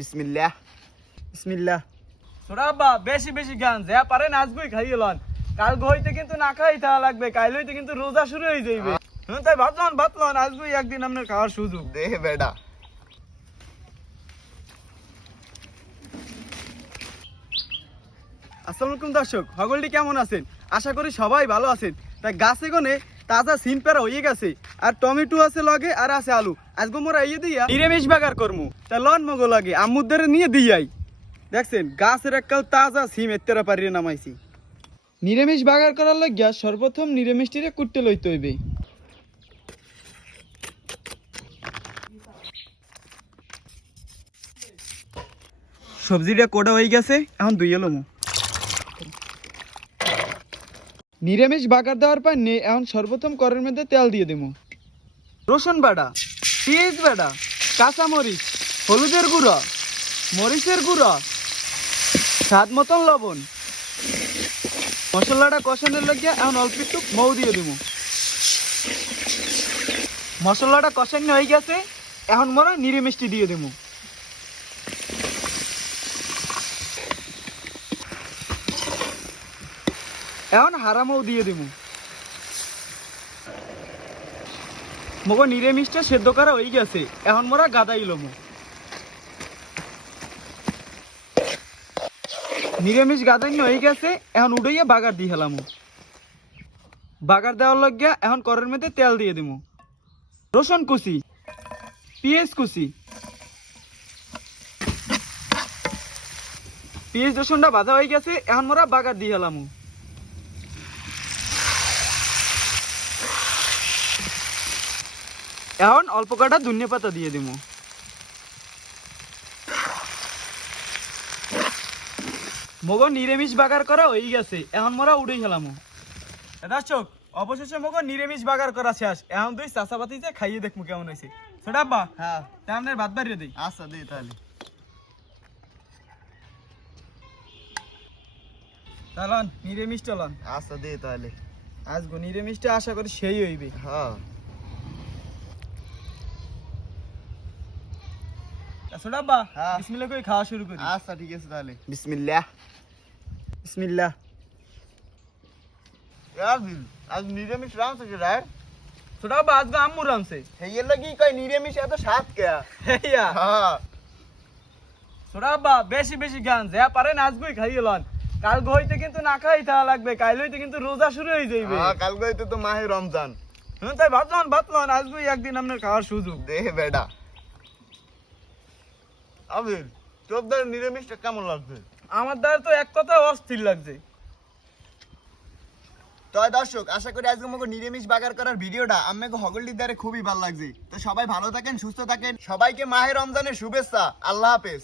বিসমিল্লাহ বিসমিল্লাহ। সোরাব্বা বেশি বেশি গান যা পারেন আজকেই খাইয়ে লন, কাল হইতে কিন্তু না খাই থাকা লাগবে, কাল হইতে কিন্তু রোজা শুরু হয়ে যাইবে। হ্যাঁ তাই ভাবলাম আজকেই একদিন আপনার খাওয়ার সুযোগ। দে বেটা। আসসালামু আলাইকুম দর্শক, সকলটি কেমন আছেন? আশা করি সবাই ভালো আছেন। তাই গাছে গনে তাজা সিম পেরা হয়ে গেছে, আর টমেটো আছে লগে, আর আছে আলু। আজকে মোরা ইয়ে দিয়া নিরামিষ বাগার করমু, তা লন মগো লাগে আমুদের নিয়ে দিয়াই। দেখছেন গাছের এককাল তাজা সিম এত্তেরা পারিয়ে নামাইছি। নিরামিষ বাগার করার লাগিয়া সর্বপ্রথম নিরামিষটিরে কুটতে লইতে হইবে। সবজিটা কোটা হয়ে গেছে, এখন ধুইয়ে লমু। নিরামিষ বাগার দেওয়ার পর নিয়ে এখন সর্বপ্রথম কড়াইয়ের মধ্যে তেল দিয়ে দেবো। রসুন বাটা, পেঁয়াজ বাটা, কাঁচামরিচ, হলুদের গুঁড়া, মরিচের গুঁড়া, স্বাদ মতন লবণ। মশলাটা কষানোর লাগিয়ে এখন অল্প একটু মৌ দিয়ে দেবো। মশলাটা কষানো হয়ে গেছে, এখন মোরা নিরামিষটি দিয়ে দেবো। এখন হারামও দিয়ে দেবো। মগো নিরামিষটা সেদ্ধ করা হয়ে গেছে, এখন মোরা গাদাই লমু। নিরামিষ গাদাই হয়ে গেছে, এখন উড়াইয়া বাগার দিয়ে হেলাম। বাগার দেওয়ার লাগিয়া এখন কড়াইয়ের মধ্যে তেল দিয়ে দেবো। রসুন কুচি, পেঁয়াজ কুচি, পেঁয়াজ রসুনটা ভাজা হয়ে গেছে, এখন মোরা বাগার দিয়ে হেলাম। এখন অল্প কাটা ধনিয়া পাতা দিয়ে দেবো। মগো নিরামিষ বাগার করা হয়ে গেছে, এখন মোরা উড়েই খেলাম। দর্শক অবশেষে মগো নিরামিষ বাগার করা শেষ, এখন দুই চাষাপাতি যে খাইয়ে দেখবো কেমন হয়েছে। ছোটা আব্বা, হ্যাঁ তেমন ভাত বাড়িয়ে দিই। আচ্ছা দে তাহলে। চালান নিরামিষ চালান। আচ্ছা দে তাহলে। আজগো নিরামিষটা আশা করি সেই হইবে। হ্যাঁ ছোটা আব্বা, হ্যাঁ। বিসমিল্লাহ করে খাওয়া শুরু করি। আচ্ছা ঠিক আছে তাহলে। বিসমিল্লাহ বিসমিল্লাহ। আজ নিরামিষ রাঁধছে কি রে? ছোটা আব্বা আজকে আম্মু রামছে। হেয়ের লাগি কই নিরামিষ এত স্বাদ কে? হেইয়া হ্যাঁ ছোটা আব্বা বেশি বেশি গান যা পারেন আজকেই খাইয়ে লন, কাল হইতে কিন্তু না খাই থাকা লাগবে, কাল হইতে কিন্তু রোজা শুরু হয়ে যাইবে। হ্যাঁ কালকে হইতে তো মাহে রমজান। হ্যাঁ তাই ভাবলাম আজকেই একদিন আপনার খাওয়ার সুযোগ। দে বেটা। আবির তোর দ্বারা নিরামিষটা কেমন লাগছে? আমার দ্বারা তো এক কথা অস্থির লাগছে। তো দর্শক আশা করি আজকে আমাকে নিরামিষ বাগার করার ভিডিওটা আমাকে হগলটির দ্বারা খুবই ভালো লাগছে। তো সবাই ভালো থাকেন, সুস্থ থাকেন, সবাইকে মাহে রমজানের শুভেচ্ছা। আল্লাহ হাফেজ।